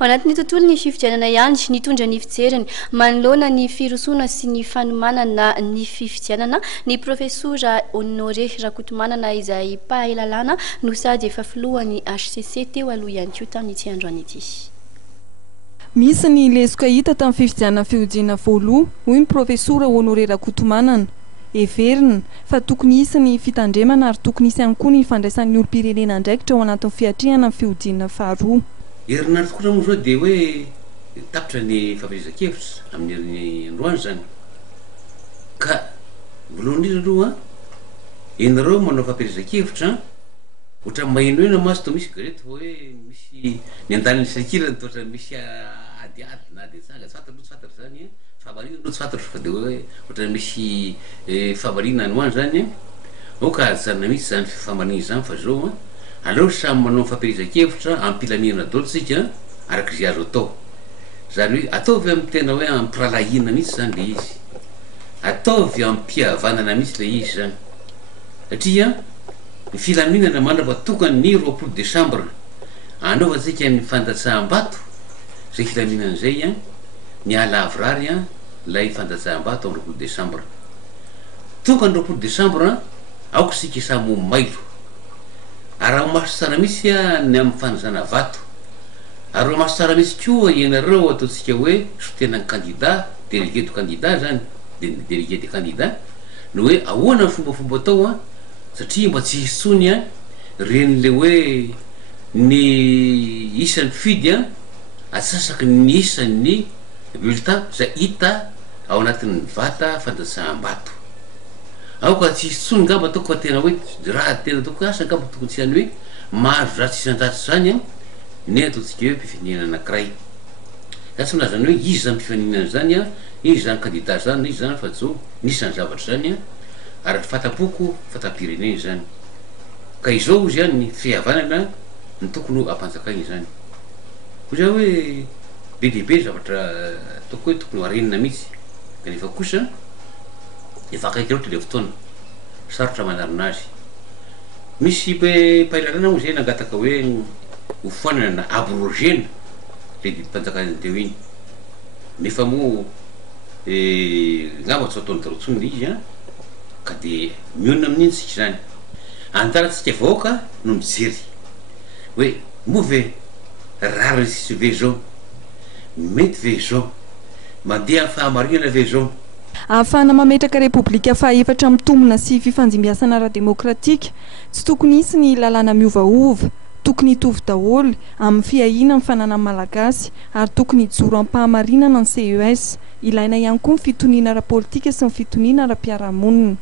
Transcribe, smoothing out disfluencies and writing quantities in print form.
ao anatin'ny tontolo ny fifidianana ihany nitondra ny fijeriny manoloana ny firosoana sy ny fanomanana ny fifidianana ny profesora Honoré Rakotomanana izay mpahay-lalàna no sady efa filohan'ny HCC teo aloha ihany koa tamin'ity androany ity. Misy ny lesoka hita tamin'ny fifidianana fihojiana voaloha hoy ny profesora Honoré Rakotomanana everina fa tokony hisy ny fitandremana ary tokony hisy ihany koa ny fandraisan'ny olom-pirenena andraikitra ao anatin'ny fiatriana ny fihojiana faharoa. Herinaratra koa moa zao dia hoe tapitra ny fahaizan-kevitra amin'ny androany zany ka voalohany indrindra aloha ianareo manao fahaizan-kevitra ohatra maheno ena maso to misy garety hoe misy ny andalin'ny sakirany toatra misy adiady na dia tsanga tsy fantatra zany fahamarina no tsy fantatra fa dia hoe ohatra misy fahamarina any hoany zany ao ka azarina mihitsy zany fahamarina zany fa zao aleo samy manao fahaizan-kevitra ampilamina daholo tsika araka izay azo atao zany hoe ataovy amin'ny tena hoe ampiralahina mihitsy zany le izy ataovy ampihavanana mihitsy le izy zany satria ny filaminana mandrava tokany ny 20 Desambra anaovantsika ny fandatsaham-bato zay filaminana zay ny ala avrary lay fandatsaham-bato amin'ny 20 Desambra tokany 20 Desambra aoko sika samy mailo ary maso tsara misy ny amin'ny fanazana vato ary maso tsara misy koa ianareo ataontsika hoe sotenan'ny candidat délégué de candidat zany délégué de candidat no hoe ahoana ny fombafomba atao satria mba tsy hisy tsony ren'le hoe ny isan'ny fidy atsasaky ny isan'ny bulletin zay hita ao anatin'ny vata fandatsaham-bato aoka tsy hisy tsony ngamba ataoko fa tena hoe raha tena ataoko asa ngamba tokony tsy hany hoe mahazo raha tsy isan-datsy zany ny ataontsika hoe mpifaninana anankiray zasy milazany hoe izy zany mpifaninana zany izy zany candidat zany izy zany fa zao nisany zavatra zany ary fatapoko fatam-pirenena zany ka izao izy zany ny fihavanana ny tokony ampanjakaina zany ko zao hoe be dehibe zavatra ataoko hoe tokony harenina mihitsy kanefa kosa efa akaiky loatra le fotoana sarotra manarina azy misy mpahailalana moa zay nangataka hoe hofoanana na abrogena le didim-panjakana teo iny nefa moa ngamba tsy ataony darotsony le izy ka dia mionona amin'iny tsika zany antaratsika vahoaka no mijery hoe moa ve rariny sisy ve zao mety ve zao mandeha fahamarinana ve zao ahafahana mametraka repoblika fahaefatra mitomona sy fifanjimbiasana ara-demokratika tsy tokony hisy ny lalàna miovaova tokony hitovy daholo amin'ny fiahina ny fananany malagasy ary tokony hijoro am-pahamarinana ny CES ilaina ihany koa ny fitoniana ara-politika sy ny fitoniana ara-piarahamonina